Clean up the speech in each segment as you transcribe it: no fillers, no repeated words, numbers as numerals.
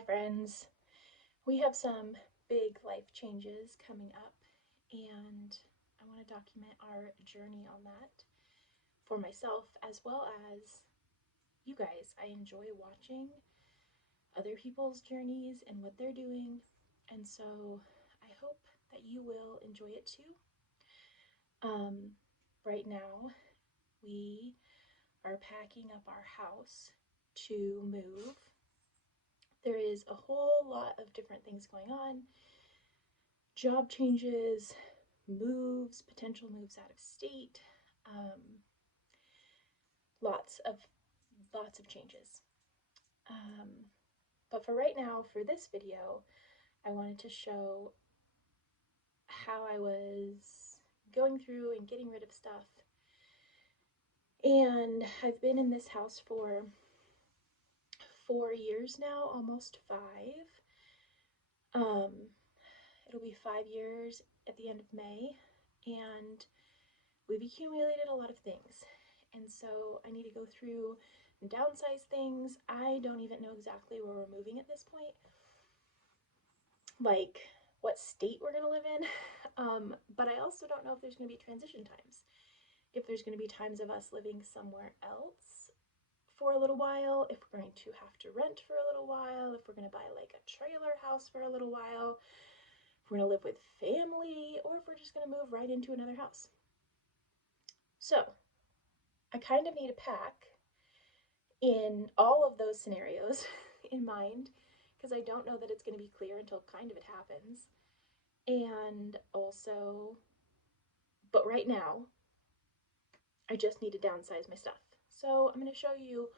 Hi friends, we have some big life changes coming up and I want to document our journey on that for myself as well as you guys. I enjoy watching other people's journeys and what they're doing, and so I hope that you will enjoy it too. Right now we are packing up our house to move. There is a whole lot of different things going on. Job changes, moves, potential moves out of state, um, lots of changes. Um, but for right now, for this video, I wanted to show how I was going through and getting rid of stuff. And I've been in this house for 4 years now, almost 5. Um, it'll be 5 years at the end of May, and we've accumulated a lot of things. And so I need to go through and downsize things. I don't even know exactly where we're moving at this point, like what state we're going to live in. But I also don't know if there's going to be transition times, if there's going to be times of us living somewhere else for a little while, if we're going to have to rent for a little while, if we're going to buy like a trailer house for a little while, if we're going to live with family, or if we're just going to move right into another house. So I kind of need a pack in all of those scenarios in mind, because I don't know that it's going to be clear until kind of it happens. And also, but right now, I just need to downsize my stuff. So I'm going to show you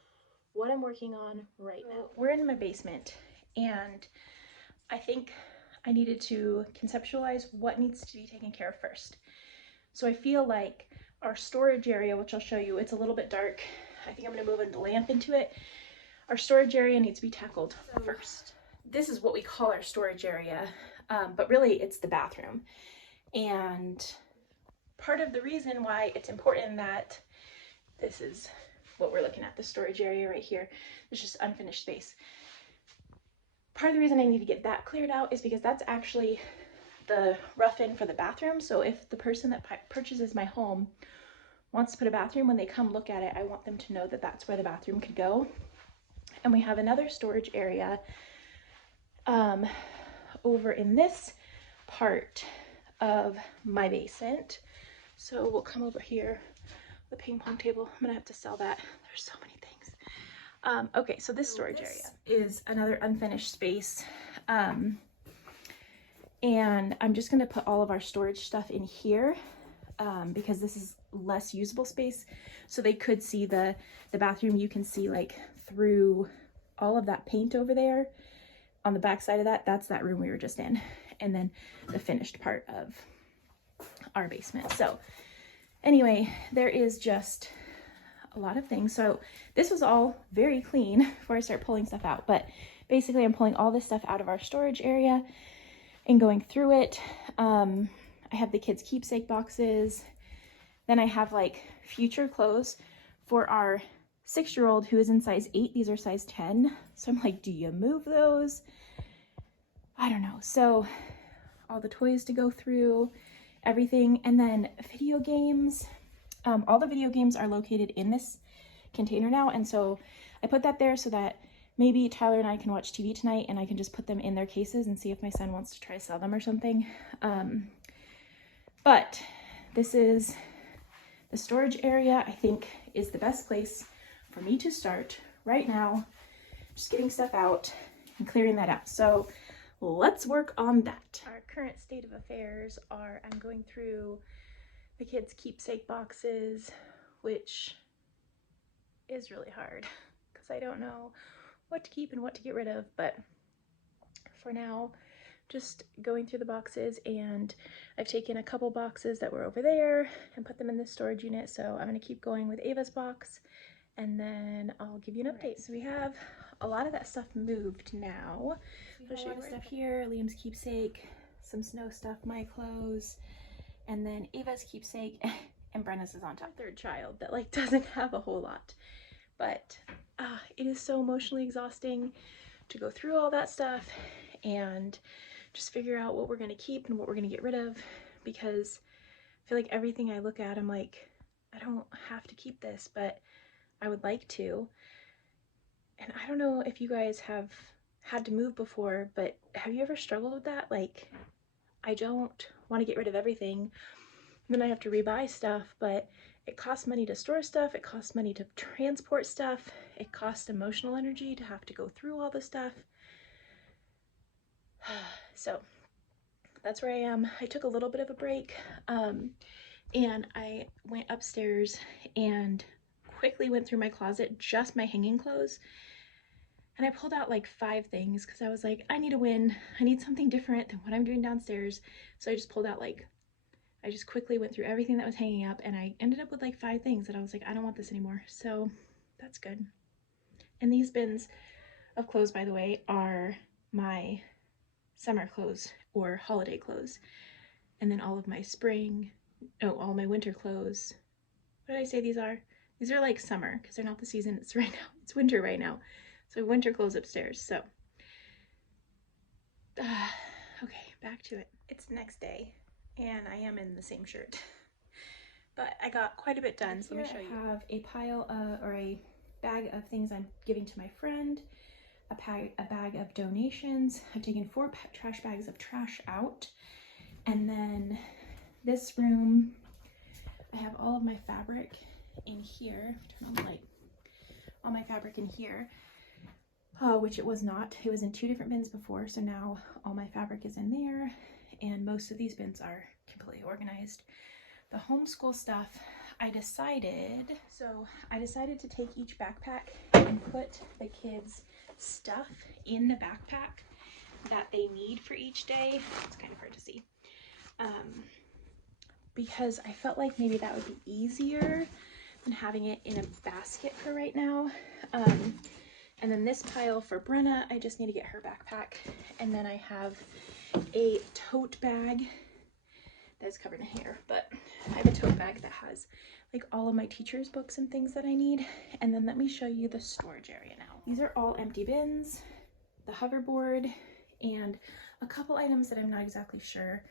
what I'm working on right now. We're in my basement, and I think I needed to conceptualize what needs to be taken care of first. So I feel like our storage area, which I'll show you, it's a little bit dark. I think I'm going to move the lamp into it. Our storage area needs to be tackled first. This is what we call our storage area, but really it's the bathroom. And part of the reason why it's important that this is what we're looking at, the storage area right here, there's just unfinished space. Part of the reason I need to get that cleared out is because that's actually the rough in for the bathroom. So if the person that purchases my home wants to put a bathroom, when they come look at it, I want them to know that that's where the bathroom could go. And we have another storage area over in this part of my basement. So we'll come over here, the ping pong table. I'm gonna have to sell that. There's so many things. Okay, so this storage area is another unfinished space. And I'm just gonna put all of our storage stuff in here because this is less usable space. So they could see the bathroom. You can see like through all of that paint over there on the back side of that. That's that room we were just in. And then the finished part of our basement. So anyway, there is just a lot of things. So this was all very clean before I start pulling stuff out. But basically I'm pulling all this stuff out of our storage area and going through it. I have the kids' keepsake boxes. Then I have like future clothes for our 6-year-old who is in size 8. These are size 10. So I'm like, do you move those? I don't know. So all the toys to go through, everything. And then video games. All the video games are located in this container now. And so I put that there so that maybe Tyler and I can watch TV tonight and I can just put them in their cases and see if my son wants to try to sell them or something. But this is the storage area. I think is the best place for me to start right now, just getting stuff out and clearing that out. So let's work on that. Our current state of affairs are I'm going through the kids' keepsake boxes, which is really hard because I don't know what to keep and what to get rid of. But for now, just going through the boxes, and I've taken a couple boxes that were over there and put them in this storage unit. So I'm going to keep going with Ava's box, and then I'll give you an update. So we have a lot of that stuff moved now. I'll show you a lot of stuff here. Liam's keepsake, some snow stuff, my clothes, and then Ava's keepsake, and Brenna's is on top. Third child that like doesn't have a whole lot, but it is so emotionally exhausting to go through all that stuff and just figure out what we're going to keep and what we're going to get rid of, because I feel like everything I look at, I'm like, I don't have to keep this, but I would like to. And I don't know if you guys have had to move before, but have you ever struggled with that? Like, I don't want to get rid of everything, then I have to rebuy stuff, but it costs money to store stuff, it costs money to transport stuff, it costs emotional energy to have to go through all the stuff. So that's where I am. I took a little bit of a break, and I went upstairs and quickly went through my closet, just my hanging clothes, and I pulled out like 5 things because I was like, I need a win. I need something different than what I'm doing downstairs. So I just pulled out I just quickly went through everything that was hanging up, and I ended up with like 5 things that I was like, I don't want this anymore. So that's good. And these bins of clothes, by the way, are my summer clothes or holiday clothes. And then all of my all my winter clothes. What did I say these are? These are like summer because they're not the season. It's right now. It's winter right now. So winter clothes upstairs. So, okay, back to it. It's the next day and I am in the same shirt. But I got quite a bit done, so let me show you. I have a pile or a bag of things I'm giving to my friend, a bag of donations. I've taken 4 trash bags of trash out. And then this room, I have all of my fabric in here. Turn on the light. All my fabric in here, which it was not. It was in 2 different bins before, so now all my fabric is in there, and most of these bins are completely organized. The homeschool stuff, I decided to take each backpack and put the kids' stuff in the backpack that they need for each day. It's kind of hard to see. Because I felt like maybe that would be easier than having it in a basket for right now. And then this pile for Brenna, I just need to get her backpack. And then I have a tote bag that's covered in hair, but I have a tote bag that has like all of my teacher's books and things that I need. And then let me show you the storage area now. These are all empty bins, the hoverboard, and a couple items that I'm not exactly sure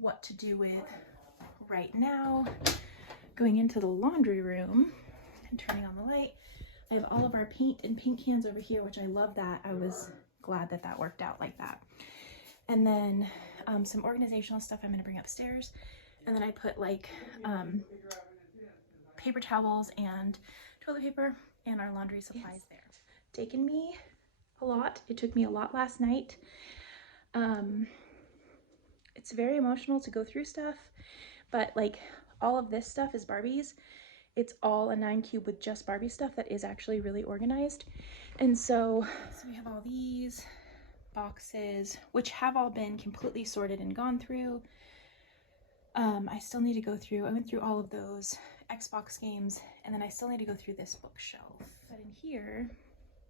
what to do with right now. Going into the laundry room and turning on the light, I have all of our paint and paint cans over here, which I love that. I was glad that that worked out like that. And then some organizational stuff I'm going to bring upstairs. And then I put like paper towels and toilet paper and our laundry supplies there. Taken me a lot. It took me a lot last night. It's very emotional to go through stuff, but like all of this stuff is Barbie's. It's all a 9 cube with just Barbie stuff that is actually really organized. And so we have all these boxes, which have all been completely sorted and gone through. I still need to go through, I went through all of those Xbox games, and then I still need to go through this bookshelf. But in here,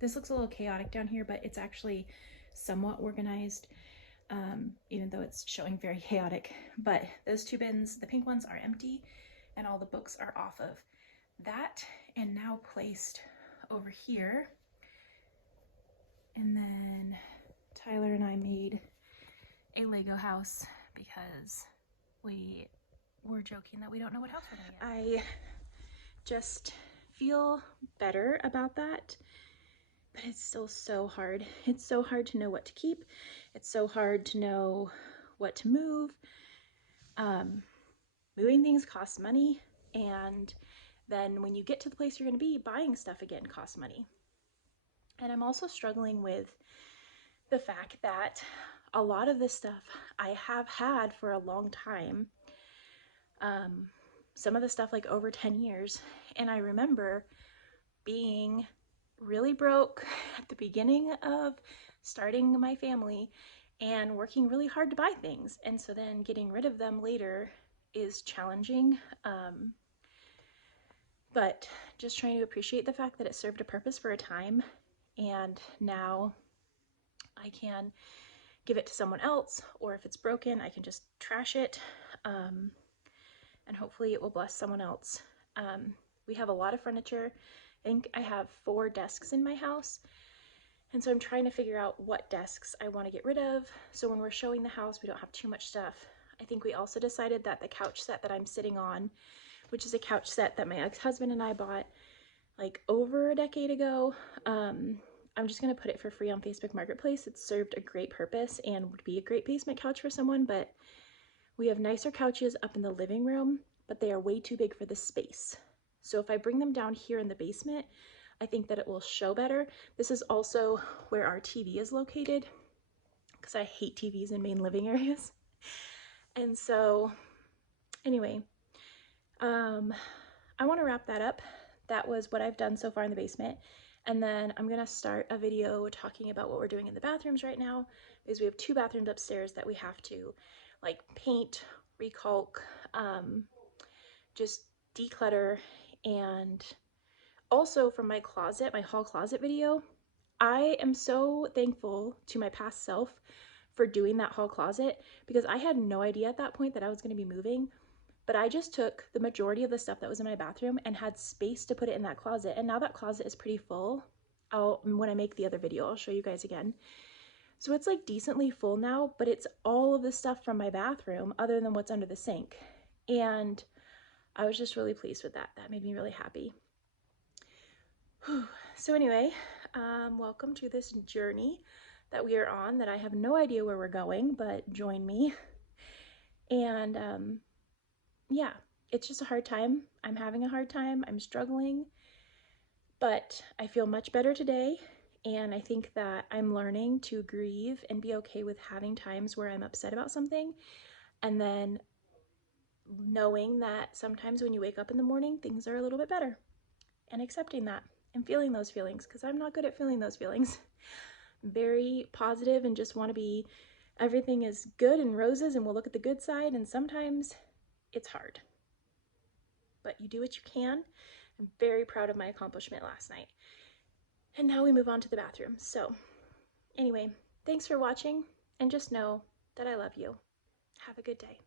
this looks a little chaotic down here, but it's actually somewhat organized, even though it's showing very chaotic. But those 2 bins, the pink ones, are empty, and all the books are off of that and now placed over here. And then Tyler and I made a Lego house because we were joking that we don't know what house we're gonna get. I just feel better about that, but it's still so hard. It's so hard to know what to keep. It's so hard to know what to move. Moving things costs money, and then when you get to the place you're going to be, buying stuff again costs money. And I'm also struggling with the fact that a lot of this stuff I have had for a long time. Some of the stuff like over 10 years. And I remember being really broke at the beginning of starting my family and working really hard to buy things. And so then getting rid of them later is challenging. But just trying to appreciate the fact that it served a purpose for a time, and now I can give it to someone else, or if it's broken, I can just trash it, and hopefully it will bless someone else. We have a lot of furniture. I think I have 4 desks in my house, And so I'm trying to figure out what desks I want to get rid of, so when we're showing the house we don't have too much stuff. I think we also decided that the couch set that I'm sitting on, which is a couch set that my ex-husband and I bought like over a decade ago, I'm just going to put it for free on Facebook Marketplace. It's served a great purpose and would be a great basement couch for someone, but we have nicer couches up in the living room, but they are way too big for the space. So if I bring them down here in the basement, I think that it will show better. This is also where our TV is located, because I hate TVs in main living areas. And so anyway, I want to wrap that up. That was what I've done so far in the basement. And then I'm gonna start a video talking about what we're doing in the bathrooms right now, because we have 2 bathrooms upstairs that we have to like paint, recalk, just declutter. And also from my closet, my hall closet video, I am so thankful to my past self for doing that hall closet, because I had no idea at that point that I was going to be moving. But I just took the majority of the stuff that was in my bathroom and had space to put it in that closet. And now that closet is pretty full. When I make the other video, I'll show you guys again. So it's like decently full now, but it's all of the stuff from my bathroom other than what's under the sink. And I was just really pleased with that. That made me really happy. So anyway, welcome to this journey that we are on, that I have no idea where we're going, but join me. And yeah, it's just a hard time. I'm having a hard time. I'm struggling, but I feel much better today. And I think that I'm learning to grieve and be okay with having times where I'm upset about something. And then knowing that sometimes when you wake up in the morning, things are a little bit better, and accepting that and feeling those feelings, because I'm not good at feeling those feelings. I'm very positive and just want to be, everything is good and roses and we'll look at the good side, and sometimes it's hard, but you do what you can. I'm very proud of my accomplishment last night. And now we move on to the bathroom. So anyway, thanks for watching, and just know that I love you. Have a good day.